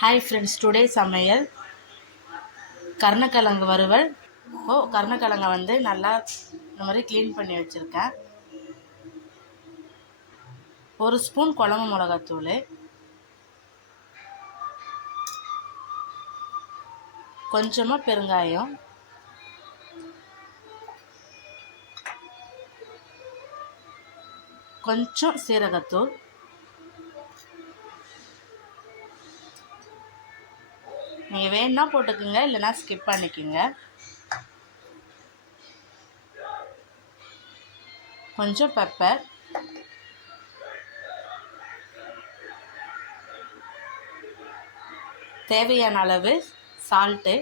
Hi friends, today சமையல் கருணக்கிழங்கு வறுவல். கருணக்கிழங்கை வந்து நல்லா இந்த மாதிரி க்ளீன் பண்ணி வச்சுருக்கேன். ஒரு ஸ்பூன் குழம்பு மிளகாத்தூள், கொஞ்சமாக பெருங்காயம், கொஞ்சம் சீரகத்தூள், நீங்கள் வேணுன்னா போட்டுக்குங்க, இல்லைன்னா ஸ்கிப் பண்ணிக்கோங்க. கொஞ்சம் பெப்பர், தேவையான அளவு சால்ட்டு,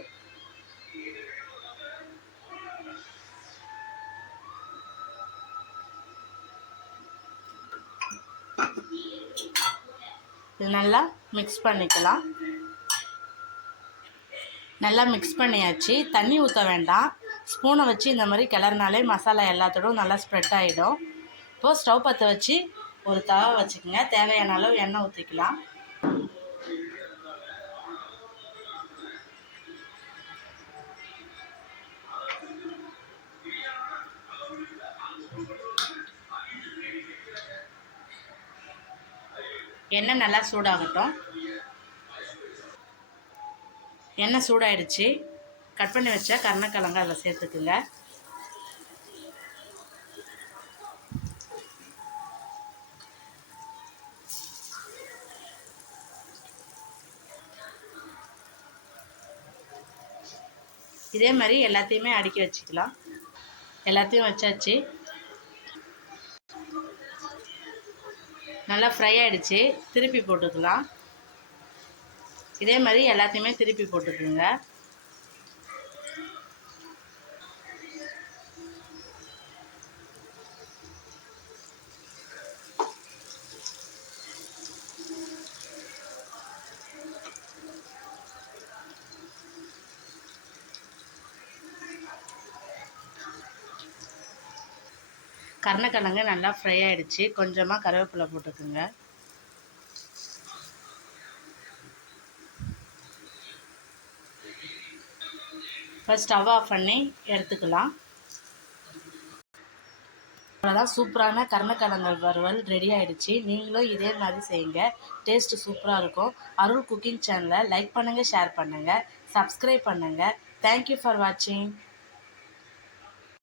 இது நல்லா மிக்ஸ் பண்ணிக்கலாம். நல்லா மிக்ஸ் பண்ணியாச்சு. தண்ணி ஊற்ற வேண்டாம். ஸ்பூனை வச்சு இந்த மாதிரி கிளறினாலே மசாலா எல்லாத்தோடும் நல்லா ஸ்ப்ரெட் ஆகிடும். இப்போது ஸ்டவ் பற்ற வச்சு ஒரு தவா வச்சுக்கோங்க. தேவையான அளவு எண்ணெய் ஊற்றிக்கலாம். எண்ணெய் நல்லா சூடாகட்டும். எண்ணெய் சூடாயிடுச்சு. கட் பண்ணி வச்சா கருணக்கிழங்கு அதில் சேர்த்துக்குங்க. இதே மாதிரி எல்லாத்தையுமே அடுக்கி வச்சுக்கலாம். எல்லாத்தையும் வச்சாச்சு. நல்லா ஃப்ரை ஆகிடுச்சு. திருப்பி போட்டுக்கலாம். இதே மாதிரி எல்லாத்தையுமே திருப்பி போட்டுக்குங்க. கருணக்கிழங்கு நல்லா ஃப்ரை ஆகிடுச்சு. கொஞ்சமாக கருவேப்பிலை போட்டுக்குங்க. ஃபஸ்ட் ஸ்டவ் ஆஃப் பண்ணி எடுத்துக்கலாம். அவ்வளோதான், சூப்பரான கருணக்கிழங்கு வறுவல் ரெடி ஆகிடுச்சு. நீங்களும் இதே மாதிரி செய்யுங்க. டேஸ்ட்டு சூப்பராக இருக்கும். அருள் குக்கிங் சேனலை லைக் பண்ணுங்கள், ஷேர் பண்ணுங்கள், சப்ஸ்கிரைப் பண்ணுங்கள். தேங்க்யூ ஃபார் வாட்சிங்.